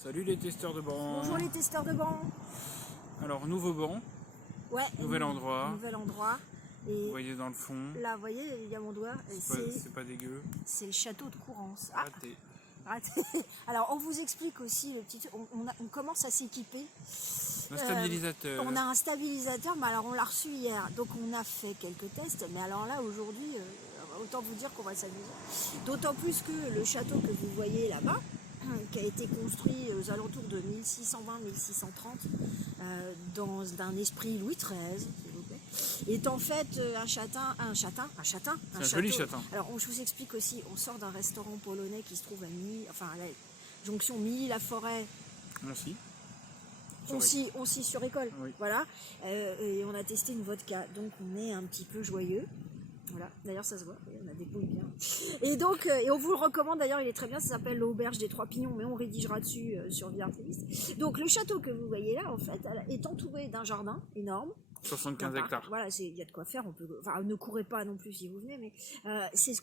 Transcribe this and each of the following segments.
Salut les testeurs de banc. Bonjour les testeurs de banc. Alors nouveau banc, Ouais. nouvel endroit. Nouvel endroit. Et Vous voyez dans le fond. là, vous voyez, il y a mon doigt. C'est pas dégueu. C'est le château de Courance. Raté. Raté. Alors on vous explique aussi le petit. On commence à s'équiper. Un stabilisateur. On a un stabilisateur, mais alors on l'a reçu hier. Donc on a fait quelques tests. Mais alors là aujourd'hui, autant vous dire qu'on va s'amuser. D'autant plus que le château que vous voyez là-bas, qui a été construit aux alentours de 1620-1630 dans un esprit Louis XIII, s'il vous plaît, est en fait un joli châtain. Alors je vous explique aussi, on sort d'un restaurant polonais qui se trouve à la jonction Milly-la-Forêt. Oncy sur École, oui. Voilà, et on a testé une vodka, donc on est un petit peu joyeux. Voilà, d'ailleurs ça se voit, on a des couilles bien. Et donc, et on vous le recommande d'ailleurs, il est très bien, ça s'appelle l'Auberge des Trois Pignons, mais on rédigera dessus sur Vie Artiste. Donc le château que vous voyez là, en fait, est entouré d'un jardin énorme. 75 hectares. Voilà, il y a de quoi faire, ne courez pas non plus si vous venez, mais c'est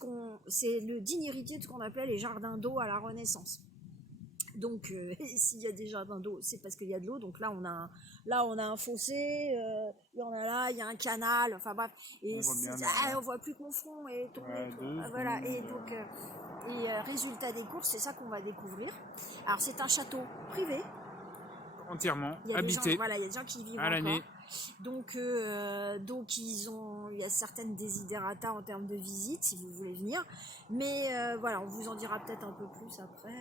le digne héritier de ce qu'on appelle les jardins d'eau à la Renaissance. Donc s'il y a des jardins d'eau, c'est parce qu'il y a de l'eau. Donc là on a un fossé, il y en a là, il y a un canal, enfin bref. Et on voit plus que mon front et tourner. Voilà. Et donc résultat des courses, c'est ça qu'on va découvrir. Alors c'est un château privé. Entièrement habité. Voilà, il y a des gens qui y vivent à l'année. Donc il y a certaines desiderata en termes de visite si vous voulez venir. Mais voilà, on vous en dira peut-être un peu plus après.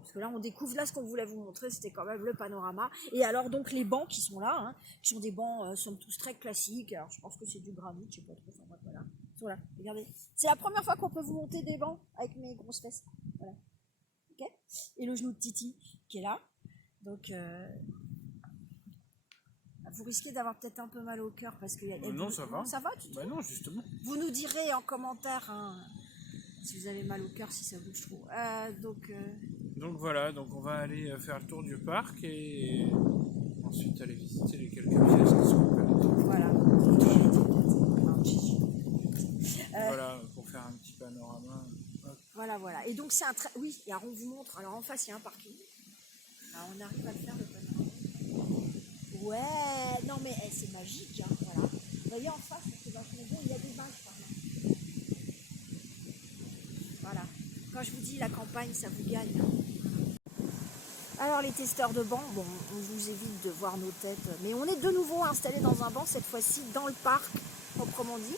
Parce que là, on découvre, là, ce qu'on voulait vous montrer, c'était quand même le panorama. Et alors, donc, les bancs qui sont là, qui sont des bancs, sont tous très classiques. Alors, je pense que c'est du granit, je sais pas trop, enfin, voilà. Ils sont là, regardez. C'est la première fois qu'on peut vous monter des bancs avec mes grosses fesses. Voilà. Ok. Et le genou de Titi, qui est là. Donc, vous risquez d'avoir peut-être un peu mal au cœur parce que... Non, ça va. Ça va, tu trouves ? Non, justement. Vous nous direz en commentaire, si vous avez mal au cœur, si ça bouge trop. Donc voilà, donc on va aller faire le tour du parc et ensuite aller visiter les quelques pièces qui sont ouvertes. Voilà. Voilà, pour faire un petit panorama. Hop. Voilà. Et donc c'est un très... Oui, et alors on vous montre. Alors en face, il y a un parking. Alors on arrive à le faire, le panorama. Ouais, non mais c'est magique, voilà. Vous voyez en face, c'est vachement beau, il y a des vaches par là. Voilà. Quand je vous dis la campagne, ça vous gagne. Alors les testeurs de bancs, bon, on vous évite de voir nos têtes, mais on est de nouveau installés dans un banc, cette fois-ci dans le parc, proprement dit.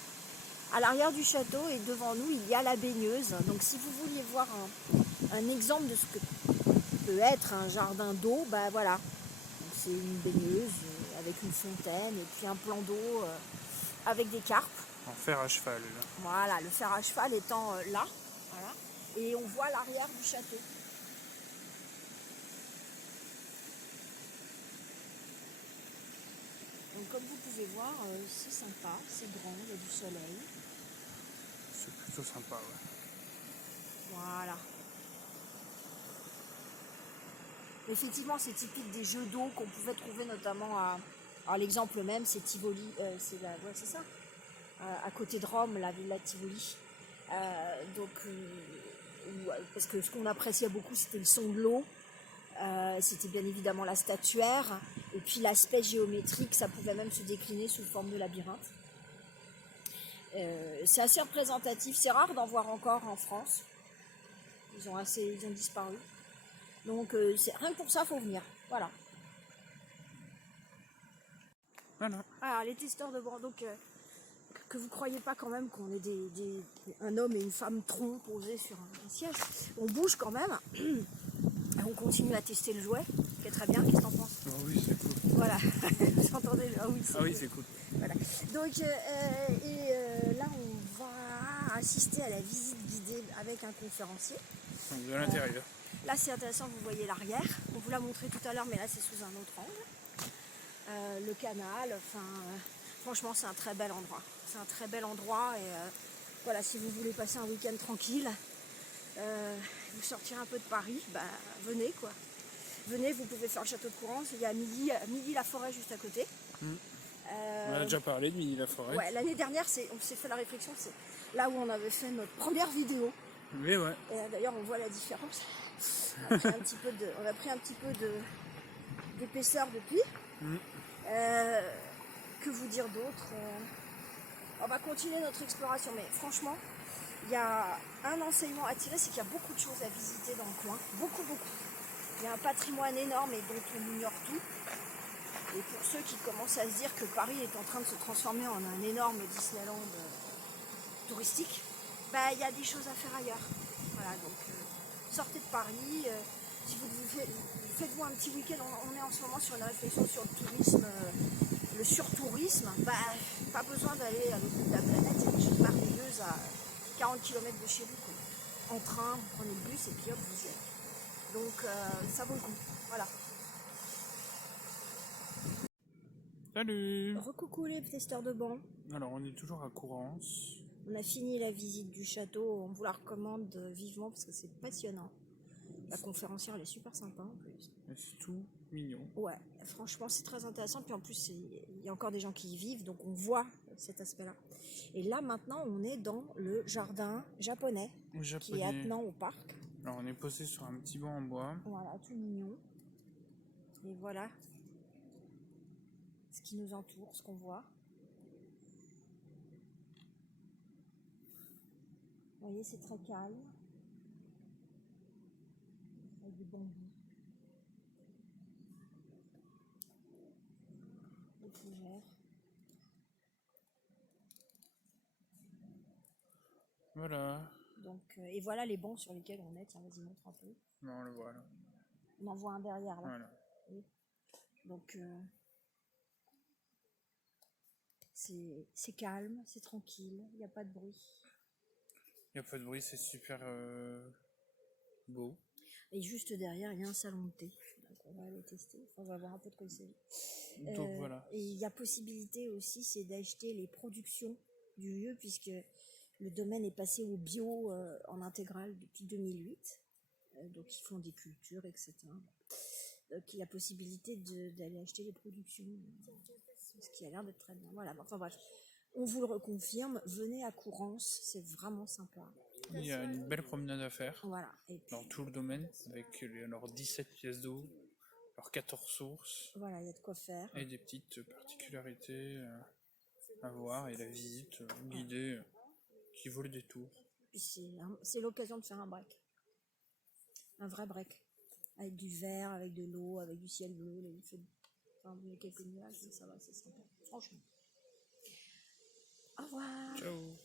À l'arrière du château et devant nous, il y a la baigneuse. Donc si vous vouliez voir un exemple de ce que peut être un jardin d'eau, bah voilà. C'est une baigneuse avec une fontaine et puis un plan d'eau avec des carpes. En fer à cheval, là. Voilà, le fer à cheval étant là. Voilà. Et on voit l'arrière du château. Donc comme vous pouvez voir, c'est sympa, c'est grand, il y a du soleil. C'est plutôt sympa, ouais. Voilà. Effectivement, c'est typique des jeux d'eau qu'on pouvait trouver notamment alors l'exemple même, c'est Tivoli, c'est ça, à côté de Rome, la villa Tivoli. Parce que ce qu'on appréciait beaucoup, c'était le son de l'eau. C'était bien évidemment la statuaire et puis l'aspect géométrique, ça pouvait même se décliner sous forme de labyrinthe. C'est assez représentatif, c'est rare d'en voir encore en France. Ils ont disparu. Donc rien que pour ça, il faut venir. Voilà. Alors les testeurs de banc, donc que vous croyez pas quand même qu'on est un homme et une femme tronc posés sur un siège. On bouge quand même. On continue à tester le jouet, qui est très bien. Qu'est-ce que t'en penses ? Oh oui, c'est cool. Voilà, vous entendez ? Ah oui, c'est cool. Voilà. Donc, là, on va assister à la visite guidée avec un conférencier. Donc de l'intérieur. Là, c'est intéressant, vous voyez l'arrière. On vous l'a montré tout à l'heure, mais là, c'est sous un autre angle. Le canal, franchement, c'est un très bel endroit. C'est un très bel endroit et voilà, si vous voulez passer un week-end tranquille, vous sortir un peu de Paris, venez quoi. Venez, vous pouvez faire le château de Courance, il y a Milly-la-Forêt juste à côté. On a déjà parlé de Milly-la-Forêt. Ouais, l'année dernière, on s'est fait la réflexion, c'est là où on avait fait notre première vidéo. Oui, ouais. Et d'ailleurs, on voit la différence. On a pris un petit peu d'épaisseur depuis. Que vous dire d'autre? On va continuer notre exploration, mais franchement, il y a un enseignement à tirer, c'est qu'il y a beaucoup de choses à visiter dans le coin, beaucoup. Il y a un patrimoine énorme et dont on ignore tout. Et pour ceux qui commencent à se dire que Paris est en train de se transformer en un énorme Disneyland touristique, il y a des choses à faire ailleurs. Voilà, donc sortez de Paris. Si faites-vous un petit week-end, on est en ce moment sur une réflexion sur le tourisme, le surtourisme. Pas besoin d'aller à l'autre bout de la planète, il y a des choses merveilleuses à 40 km de chez vous, quoi. En train, vous prenez le bus et puis hop, vous y êtes. Donc ça vaut le coup. Voilà. Salut! Recoucou les testeurs de banc. Alors, on est toujours à Courance. On a fini la visite du château, on vous la recommande vivement parce que c'est passionnant. La conférencière, elle est super sympa en plus. C'est tout mignon. Ouais, franchement, c'est très intéressant. Puis en plus, il y a encore des gens qui y vivent, donc on voit cet aspect-là. Et là, maintenant, on est dans le jardin japonais, qui est attenant au parc. Alors, on est posé sur un petit banc en bois. Voilà, tout mignon. Et voilà ce qui nous entoure, ce qu'on voit. Vous voyez, c'est très calme. Avec des bambous. Des fougères. Voilà. Donc, et voilà les bancs sur lesquels on est. Tiens, vas-y, montre un peu. Non, on le voit là. On en voit un derrière là. Voilà. Oui. Donc, c'est calme, c'est tranquille, il n'y a pas de bruit. Il n'y a pas de bruit, c'est super beau. Et juste derrière, il y a un salon de thé. Donc, on va aller tester. Enfin, on va voir un peu de quoi il s'agit. Donc voilà. Et il y a possibilité aussi, c'est d'acheter les productions du lieu, puisque le domaine est passé au bio en intégral depuis 2008. Donc ils font des cultures, etc. Donc il y a possibilité d'aller acheter les productions, ce qui a l'air d'être très bien. Voilà, enfin bref, on vous le reconfirme, venez à Courance, c'est vraiment sympa. Il y a une belle promenade à faire. Voilà. Et puis, dans tout le domaine, avec leurs 17 pièces d'eau, leurs 14 sources. Voilà, il y a de quoi faire. Et des petites particularités à voir, et la visite guidée qui vaut le détour. C'est l'occasion de faire un break. Un vrai break. Avec du vert, avec de l'eau, avec du ciel bleu. Là, il y a quelques nuages, mais ça va, c'est sympa. Franchement. Au revoir. Ciao.